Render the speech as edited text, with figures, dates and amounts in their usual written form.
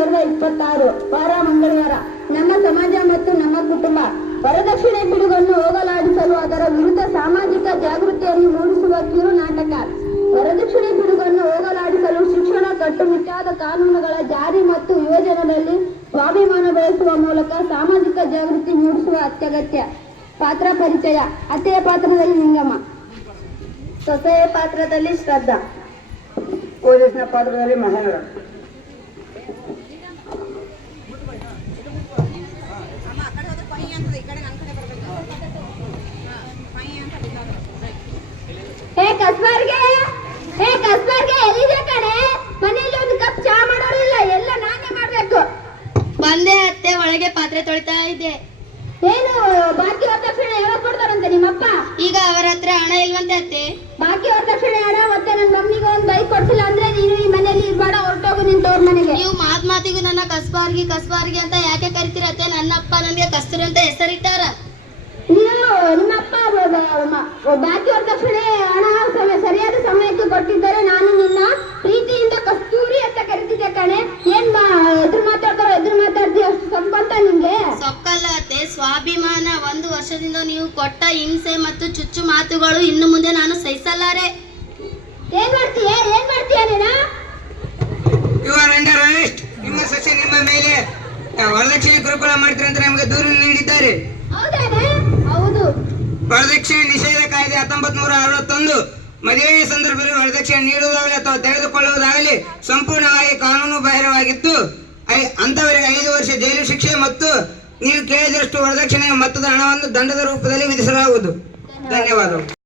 2026 ವಾರ ಮಂಗಳವಾರ. ನಮ್ಮ ಸಮಾಜ ಮತ್ತು ನಮ್ಮ ಕುಟುಂಬ ವರದಕ್ಷಿಣೆ ಪಿಡುಗನ್ನು ಹೋಗಲಾಡಿಸಲು ಅದರ ವಿರುದ್ಧ ಸಾಮಾಜಿಕ ಜಾಗೃತಿಯನ್ನು ಮೂಡಿಸುವ ಕಿರು ನಾಟಕ. ವರದಕ್ಷಿಣೆ ಪಿಡುಗನ್ನು ಹೋಗಲಾಡಿಸಲು ಶಿಕ್ಷಣ, ಕಟ್ಟುನಿಟ್ಟಾದ ಕಾನೂನುಗಳ ಜಾರಿ ಮತ್ತು ಯುವಜನರಲ್ಲಿ ಸ್ವಾಭಿಮಾನ ಬೆಳೆಸುವ ಮೂಲಕ ಸಾಮಾಜಿಕ ಜಾಗೃತಿ ಮೂಡಿಸುವ ಅತ್ಯಗತ್ಯ. ಪಾತ್ರ ಪರಿಚಯ. ಅತ್ತೆಯ ಪಾತ್ರದಲ್ಲಿ ನಿಂಗಮ್ಮ, ಸೊಸೆಯ ಪಾತ್ರದಲ್ಲಿ ಶ್ರದ್ಧಾ, ಪೊಲೀಸ್ನ ಪಾತ್ರದಲ್ಲಿ ಮಹೇಂದ್ರ. ಎಲ್ಲಿದೆ ಕಣೆ? ಮನೆಯಲ್ಲಿ ಒಂದು ಕಪ್ ಚಾ ಮಾಡೋರಿಲ್ಲ, ಎಲ್ಲ ನಾನೇ ಮಾಡ್ಬೇಕು. ಬಂದೆ ಅತ್ತೆ, ಒಳಗೆ ಪಾತ್ರೆ ತೊಳಿತಾ ಇದ್ದೆ. ಏನು ಬಾಕಿ ವರದಕ್ಷಿಣೆ ಯಾವಾಗ ಕೊಡ್ತಾರಂತೆ ನಿಮ್ಮಪ್ಪ? ಈಗ ಅವರ ಹತ್ರ ಹಣ ಇಲ್ವಂತೆ ಅತ್ತೆ. ಬಾಕಿ ವರದಕ್ಷಿಣೆ ಹಣ ಮತ್ತೆ ನನ್ನ ಮಮ್ಮಿಗೆ ಒಂದು ಬೈಕ್ ಕೊಡ್ಸಿಲ್ಲ ಅಂದ್ರೆ ನೀನು ಈ ಮನೆಯಲ್ಲಿ ಇರ್ಬೇಡ, ಹೊರಟೋಗು ನಿನ್ ತವ್ರ ಮನೆಗೆ. ನೀವು ಮಾತಿಗೂ ನನ್ನ ಕಸ್ಬಾರ್ಗಿ ಅಂತ ಯಾಕೆ ಕರಿತೀರ ಅತ್ತೆ? ನನ್ನಪ್ಪ ನನಗೆ ಕಸ್ತೂರಿ ಅಂತ ಹೆಸರಿಟ್ಟಾರ. ನೀನು ನಿಮ್ಮಪ್ಪ ಬಾಕಿ ವರದಕ್ಷಿಣೆ ಹಣ ಸರಿಯಾದ ಸಮಯಕ್ಕೆ ಕೊಟ್ಟಿದ್ದರೆ ನಾನು ನಿನ್ನ ಪ್ರೀತಿಯಿಂದ ಕಸ್ತೂರಿ ಅಂತ ಕರಿತಿದ್ದೆ ಕಣೆ. ಏನ್ ಎದುರು ಮಾತಾಡ್ತೀಯ? ಅಷ್ಟು ಸೊಕ್ಕಂತ ನಿಂಗೆ? ಸೊಕ್ಕಲ್ಲ ಅತ್ತೆ, ಸ್ವಾಭಿಮಾನ. 1 ವರ್ಷದಿಂದ ನೀವು ಕೊಟ್ಟ ಹಿಂಸೆ ಮತ್ತು ಚುಚ್ಚು ಮಾತುಗಳು ಇನ್ನು ಮುಂದೆ ನಾನು ಸಹಿಸಲಾರೆ. ಏನ್ ಮಾಡ್ತೀಯ ನೀನು? ನಿಮ್ಮ ಸಸ್ಯ ನಿಮ್ಮ ಮೇಲೆ ವರದಕ್ಷಿಣೆ ಕಿರುಕುಳ ಮಾಡ್ತೀರ ಅಂತ ನಮಗೆ ದೂರು ನೀಡಿದ್ದಾರೆ. ಹೌದಾನೆ? ಹೌದು. ವರದಕ್ಷಿಣೆ ನಿಷೇಧ ಕಾಯ್ದೆ 1961 ಮದುವೆಯ ಸಂದರ್ಭದಲ್ಲಿ ವರದಕ್ಷಿಣೆ ನೀಡುವುದಾಗಲಿ ಅಥವಾ ತೆಗೆದುಕೊಳ್ಳುವುದಾಗಲಿ ಸಂಪೂರ್ಣವಾಗಿ ಕಾನೂನು ಬಾಹಿರವಾಗಿತ್ತು. ಅಂತವರಿಗೆ 5 ವರ್ಷ ಜೈಲು ಶಿಕ್ಷೆ ಮತ್ತು ನೀವು ಕೇಳಿದಷ್ಟು ವರದಕ್ಷಿಣೆ ಮೊತ್ತದ ಹಣವನ್ನು ದಂಡದ ರೂಪದಲ್ಲಿ ವಿಧಿಸಲಾಗುವುದು. ಧನ್ಯವಾದಗಳು.